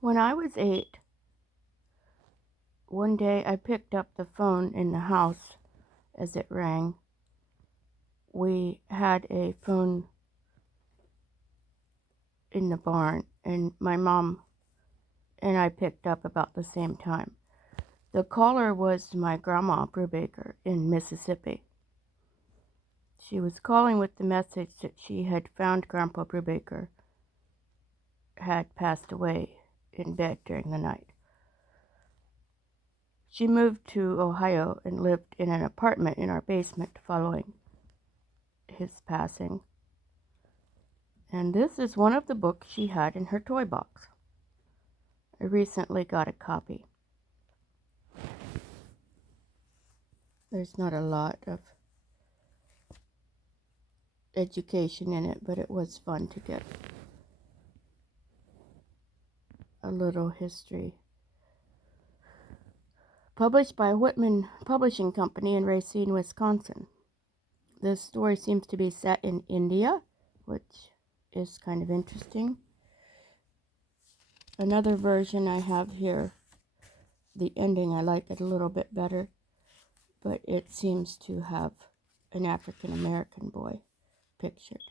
When I was 8, one day I picked up the phone in the house as it rang. We had a phone in the barn, and my mom and I picked up about the same time. The caller was my grandma Brubaker in Mississippi. She was calling with the message that she had found Grandpa Brubaker had passed away in bed during the night. She moved to Ohio and lived in an apartment in our basement following his passing. And this is one of the books she had in her toy box. I recently got a copy. There's not a lot of education in it, but it was fun to get a little history. Published by Whitman Publishing Company in Racine, Wisconsin. This story seems to be set in India, which is kind of interesting. Another version I have here, the ending, I like it a little bit better, but it seems to have an African American boy pictured.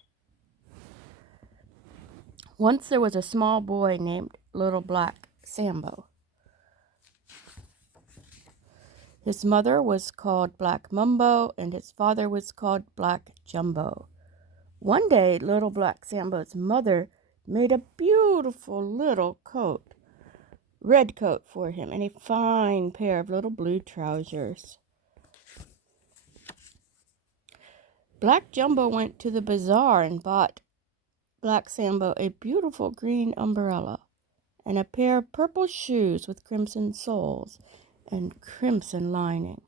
Once there was a small boy named Little Black Sambo. His mother was called Black Mumbo, and his father was called Black Jumbo. One day, Little Black Sambo's mother made a beautiful little coat, red coat for him, and a fine pair of little blue trousers. Black Jumbo went to the bazaar and bought Black Sambo a beautiful green umbrella and a pair of purple shoes with crimson soles and crimson lining.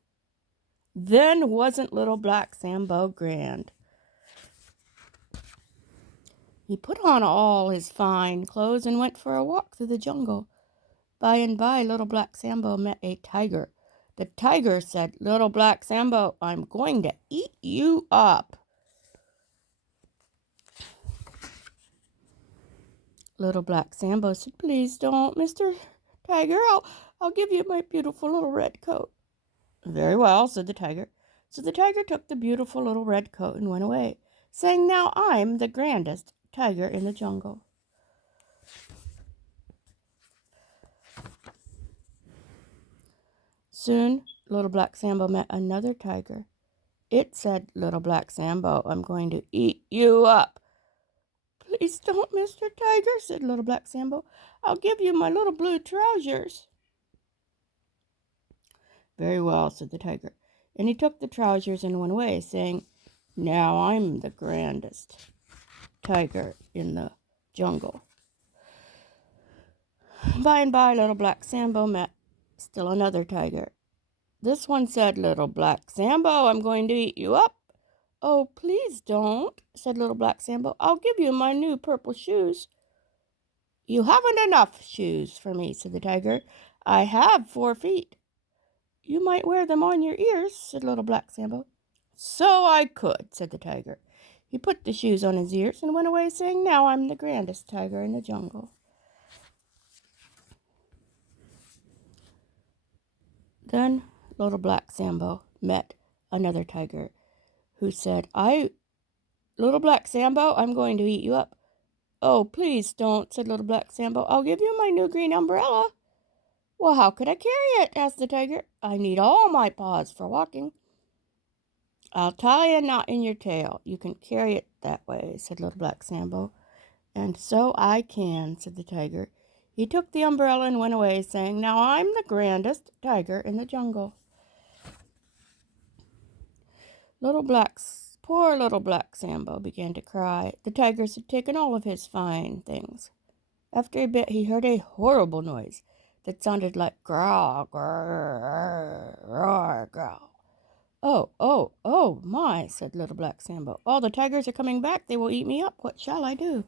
Then wasn't Little Black Sambo grand? He put on all his fine clothes and went for a walk through the jungle. By and by, Little Black Sambo met a tiger. The tiger said, "Little Black Sambo, I'm going to eat you up." Little Black Sambo said, "Please don't, Mr. Tiger. I'll give you my beautiful little red coat." "Very well," said the tiger. So the tiger took the beautiful little red coat and went away, saying, "Now I'm the grandest tiger in the jungle." Soon, Little Black Sambo met another tiger. It said, "Little Black Sambo, I'm going to eat you up." "Please don't, Mr. Tiger," said Little Black Sambo. "I'll give you my little blue trousers." "Very well," said the tiger. And he took the trousers and went away, saying, "Now I'm the grandest tiger in the jungle." By and by, Little Black Sambo met still another tiger. This one said, "Little Black Sambo, I'm going to eat you up." "Oh, please don't," said Little Black Sambo. "I'll give you my new purple shoes." "You haven't enough shoes for me," said the tiger. "I have 4 feet." "You might wear them on your ears," said Little Black Sambo. "So I could," said the tiger. He put the shoes on his ears and went away, saying, "Now I'm the grandest tiger in the jungle." Then Little Black Sambo met another tiger who said, "Little Black Sambo, I'm going to eat you up." "Oh, please don't," said Little Black Sambo. "I'll give you my new green umbrella." "Well, how could I carry it?" asked the tiger. "I need all my paws for walking." "I'll tie a knot in your tail. You can carry it that way," said Little Black Sambo. "And so I can," said the tiger. He took the umbrella and went away, saying, "Now I'm the grandest tiger in the jungle." Poor Little Black Sambo began to cry. The tigers had taken all of his fine things. After a bit, he heard a horrible noise that sounded like growl, growl, roar, growl. Oh, my," said Little Black Sambo. "All the tigers are coming back. They will eat me up. What shall I do?"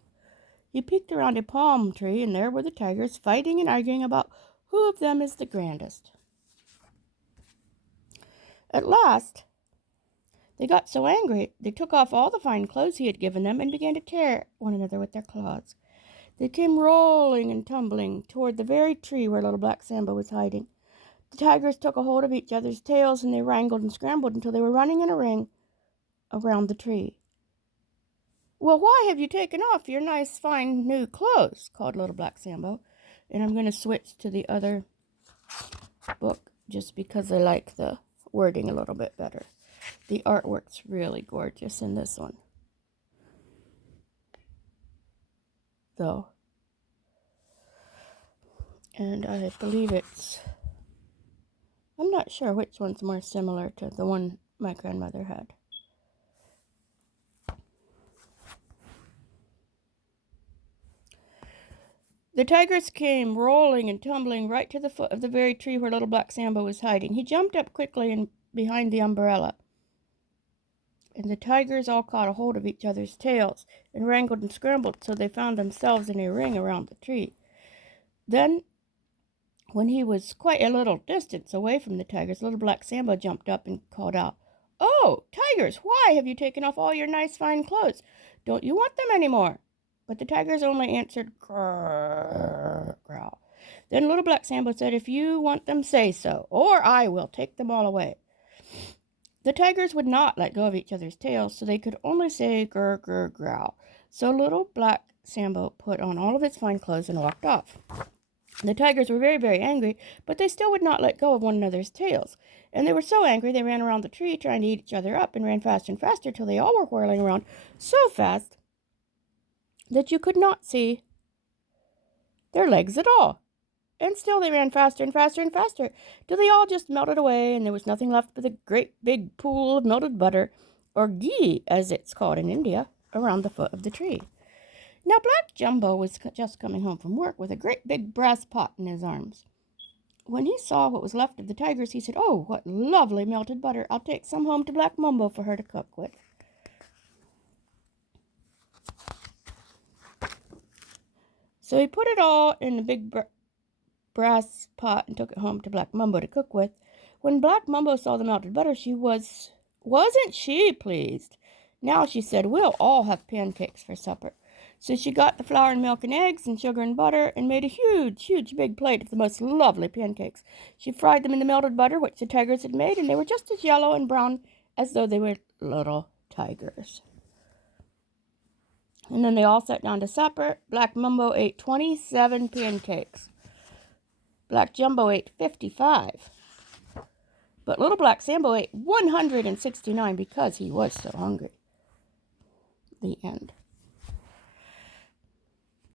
He peeked around a palm tree, and there were the tigers fighting and arguing about who of them is the grandest. At last, they got so angry, they took off all the fine clothes he had given them and began to tear one another with their claws. They came rolling and tumbling toward the very tree where little black Sambo was hiding. The tigers took a hold of each other's tails, and they wrangled and scrambled until they were running in a ring around the tree. "Well, why have you taken off your nice, fine, new clothes?" called little black Sambo. And I'm going to switch to the other book just because I like the wording a little bit better. The artwork's really gorgeous in this one, though. And I believe I'm not sure which one's more similar to the one my grandmother had. The tigers came rolling and tumbling right to the foot of the very tree where little black Sambo was hiding. He jumped up quickly and behind the umbrella, and the tigers all caught a hold of each other's tails and wrangled and scrambled till they found themselves in a ring around the tree. Then, when he was quite a little distance away from the tigers, little black Sambo jumped up and called out, "Oh, tigers, why have you taken off all your nice fine clothes? Don't you want them any more?" But the tigers only answered, "Grrr, growl." Then little black Sambo said, "If you want them, say so, or I will take them all away." The tigers would not let go of each other's tails, so they could only say, "Grr, grr, growl." So little black Sambo put on all of its fine clothes and walked off. The tigers were very, very angry, but they still would not let go of one another's tails. And they were so angry they ran around the tree trying to eat each other up, and ran faster and faster till they all were whirling around so fast that you could not see their legs at all. And still they ran faster and faster and faster till they all just melted away, and there was nothing left but a great big pool of melted butter, or ghee as it's called in India, around the foot of the tree. Now Black Jumbo was just coming home from work with a great big brass pot in his arms. When he saw what was left of the tigers, he said, "Oh, what lovely melted butter. I'll take some home to Black Mumbo for her to cook with." So he put it all in the big brass pot and took it home to Black Mumbo to cook with. When Black Mumbo saw the melted butter, wasn't she pleased? Now, she said, "We'll all have pancakes for supper." So she got the flour and milk and eggs and sugar and butter and made a huge, huge big plate of the most lovely pancakes. She fried them in the melted butter which the tigers had made, and they were just as yellow and brown as though they were little tigers. And then they all sat down to supper. Black Mumbo ate 27 pancakes. Black Jumbo ate 55. But little black Sambo ate 169 because he was so hungry. The end.